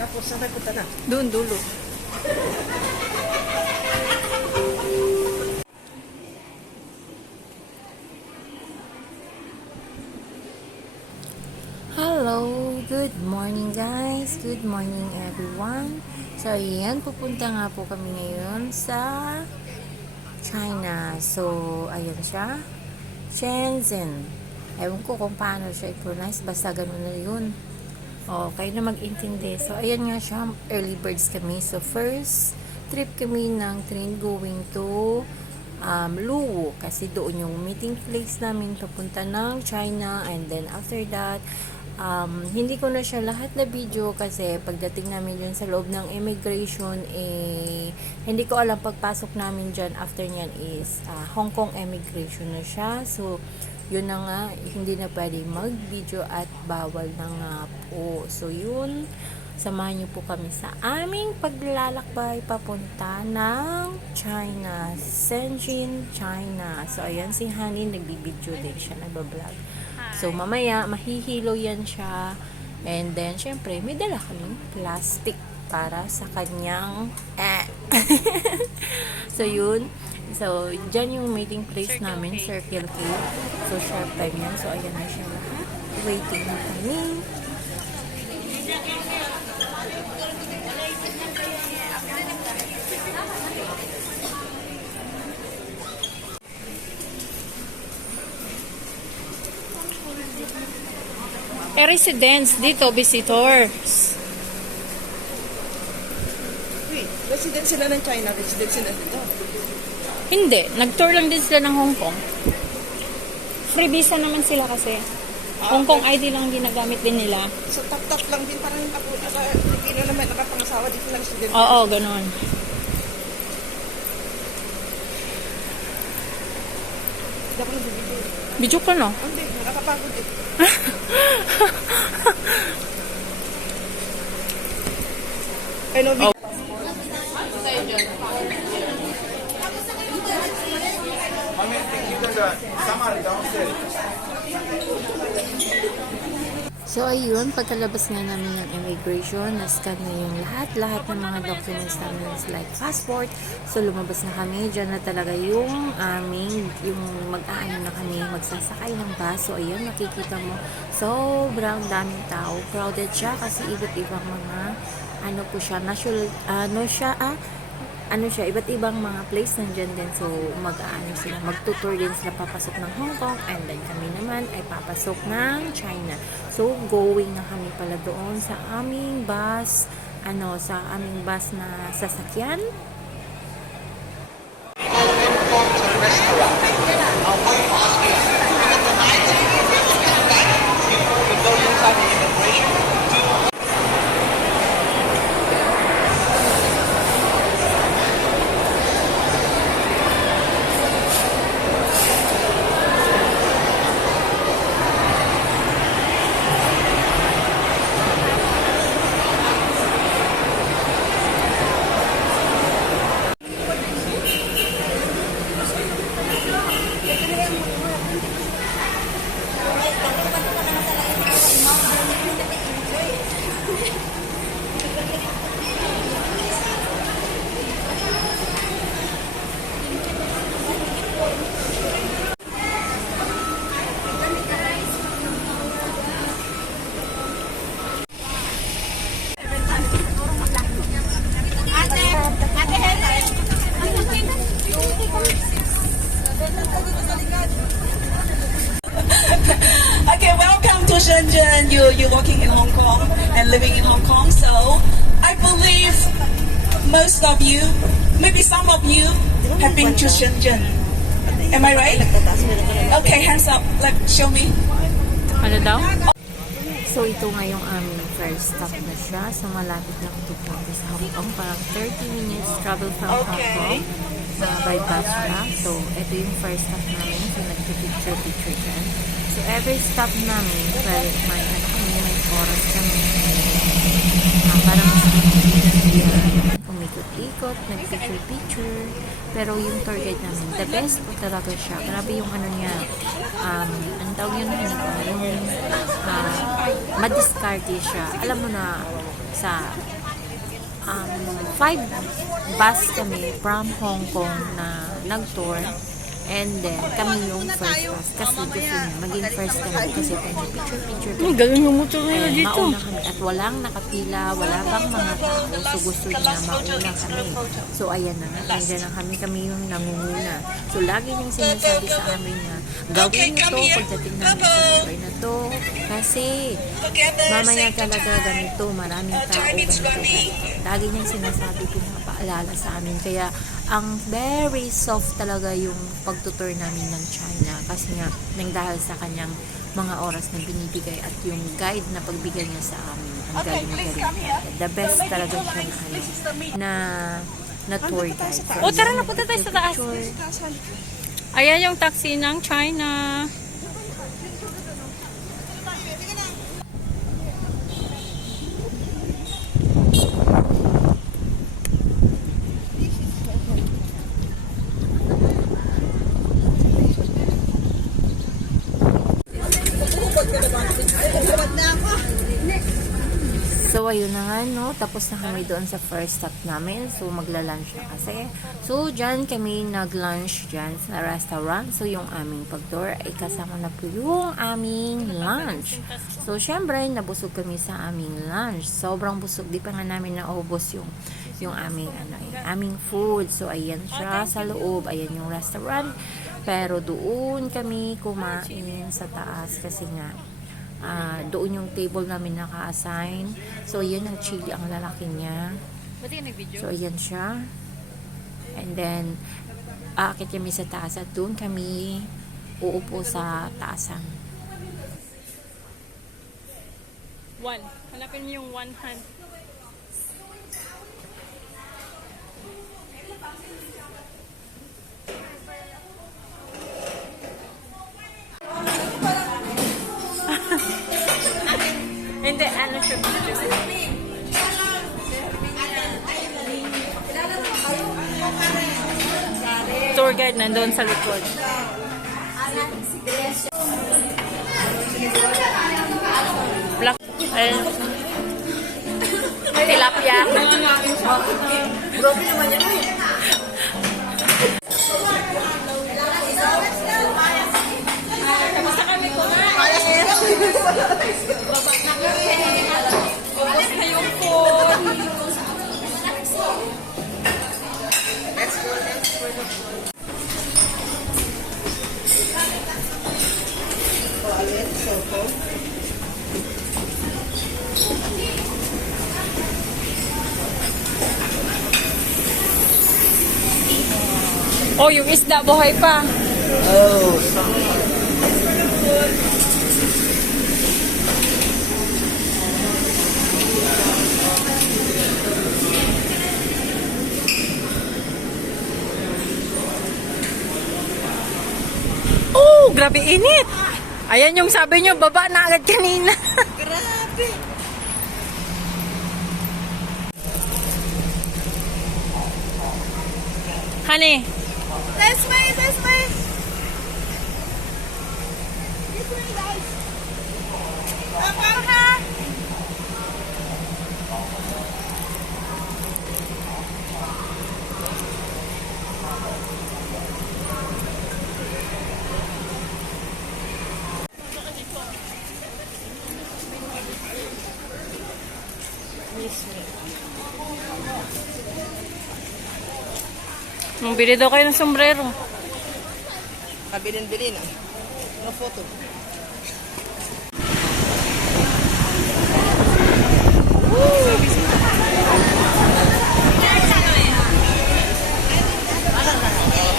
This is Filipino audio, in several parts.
Tapos, saan tayo punta na? Doon, dulo. Hello! Good morning guys! Good morning everyone! So, ayan, pupunta nga po kami ngayon sa China. So, ayan siya. Shenzhen. Ewan ko kung paano siya i-pronounce. Basta ganun na yun. O, kayo na mag-intindi. So, ayan nga siya. Early birds kami. So, first trip kami ng train going to Luwu. Kasi doon yung meeting place namin papunta ng China. And then, after that, hindi ko na siya lahat na video kasi pagdating namin dyan sa loob ng immigration, hindi ko alam pagpasok namin dyan after nyan is Hong Kong immigration na siya. So, yun na nga, hindi na pwede mag-video at bawal na nga po. So, yun, samahan niyo po kami sa aming paglalakbay papunta ng China, Shenzhen, China. So, ayan si Honey, nagbibideo din siya, nagbablog. So, mamaya, mahihilo yan siya. And then, syempre, may dala kaming plastic para sa kanyang So, yun. So, dyan yung meeting place namin, Circle K. So, sharp time yan. So, ayan na siya lahat. Waiting na kami. Residents dito, visitors. Wait, resident sila ng China, resident sila dito. Hindi, nag-tour lang din sila ng Hong Kong. Free visa naman sila kasi. Hong Kong ID lang ginagamit din nila. So, tap-tap lang din, parang ako, Pilipino naman, nakapangasawa dito lang student. Oo, ganon. Hindi ako nag-video. Video ka no? Hindi, nakakapagod eh. I know, Oh. So, ayun, pagkalabas nga namin ng immigration, na-scan na yung lahat ng mga documents namin like passport. So, lumabas na kami. Diyan na talaga yung aming, yung mag-aano na kami, magsasakay ng bus. So, ayun, nakikita mo, sobrang daming tao. Crowded siya kasi iba't ibang mga, ano po siya, iba't ibang mga place nandyan din. So, mag-aano sila, magtutour din sila, papasok ng Hong Kong, and then kami naman ay papasok ng China. So, going na kami pala doon sa aming bus, sa aming bus na sasakyan. Okay, welcome to Shenzhen. You're working in Hong Kong and living in Hong Kong. So I believe most of you, maybe some of you, have been to Shenzhen. Am I right? Okay, hands up. Show me. Ano daw? So, ito nga yung aming first stop na siya. So, malapit na ito punta sa Hong Kong. Parang 30 minutes travel from Hong Kong. By bus siya. So, ito yung first stop namin. So, nagpipicture dyan. So, every stop namin, well, may oras kami. Para mas yan. Umikot-ikot, nagpicture-picture. Pero yung tour guide namin, the best po talaga siya. Grabe yung ano niya, ang tawag yun, yung madiskarte siya. Alam mo na, sa 5 bus kami from Hong Kong na nag-tour. And then, kami yung first bus. Kasi gusto niya, maging first kami. Kasi picture-picture kami. Galing yung motor ngayon dito. Mauna kami. At walang nakapila, wala bang mga tao. So, gusto niya mauna kami. So, ayan na nga. Ayan na kami yung nangunguna. So, lagi niyang sinasabi sa amin na, gawin niyo to pagdating namin sa lugar na to. Kasi, mamaya talaga ganito. Maraming tao ganito. Lagi niyang sinasabi, pinapaalala sa amin. Kaya, ang very soft talaga yung pagtutur namin ng China kasi nga nang dahil sa kanyang mga oras na binibigay at yung guide na pagbigay niya sa amin ang galing. The best talaga siya na tour guide. O tara na, punta tayo sa taas. Ayan yung taxi ng China. So, ayun na nga, no? Tapos na kami doon sa first stop namin. So, magla-lunch na kasi. So, dyan kami nag-lunch dyan sa restaurant. So, yung aming pag-tour ay kasama na po yung aming lunch. So, syempre, nabusog kami sa aming lunch. Sobrang busog. Di pa nga namin naubos yung aming, aming food. So, ayan siya sa loob. Ayan yung restaurant. Pero doon kami kumain sa taas kasi nga, doon yung table namin naka-assign. So, yun ang chili ang lalaki niya. So, ayan siya. And then, aakit kami sa taas at doon kami uupo sa taasan. One. Hanapin mo yung one hand. Hindi, ano siya? Tour guide nandun sa likod. Black. Ayun. Tilapia. Broken naman yan eh. Kamusta kami kumain? Baba na kami. Ubus na yung food. Let's go. Oh, yung isda buhay pa. Oh, grabe init. Ayan yung sabi nyo, baba na agad kanina. Grabe. Honey, This way, this way. This way, guys. Ha? bili daw kayo ng sombrero. Kabilin-bilin ah. No photo.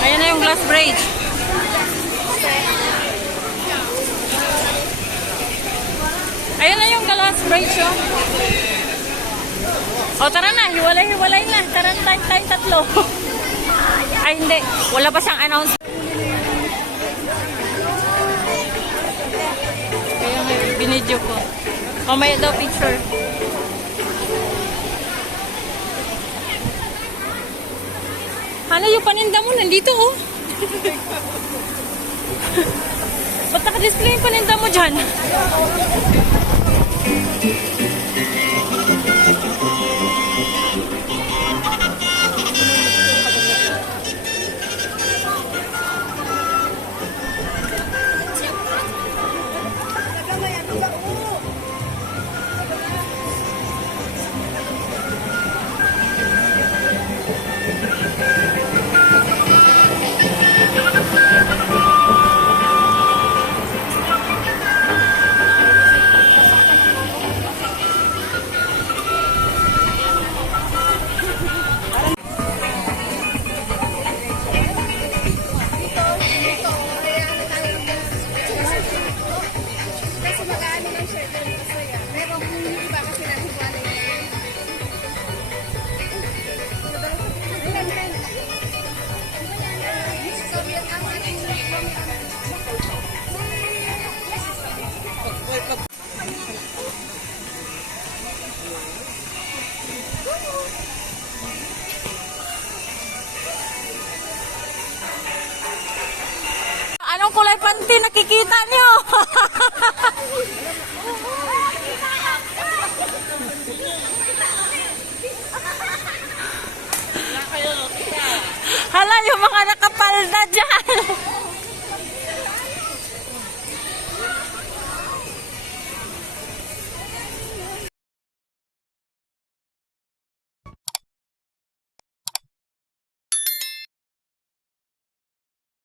Ayan na yung glass bridge. Ayan na yung glass bridge, oh. O, tara na. Hiwalay-hiwalay na. Tara na tayong tatlo. Ay, hindi. Wala pa siyang announce. Kaya nga, binidyo ko. Mamaya daw picture. Ano yung paninda mo? Nandito oh. Ba't naka-display yung paninda mo dyan? Anong kulay panty nakikita niyo?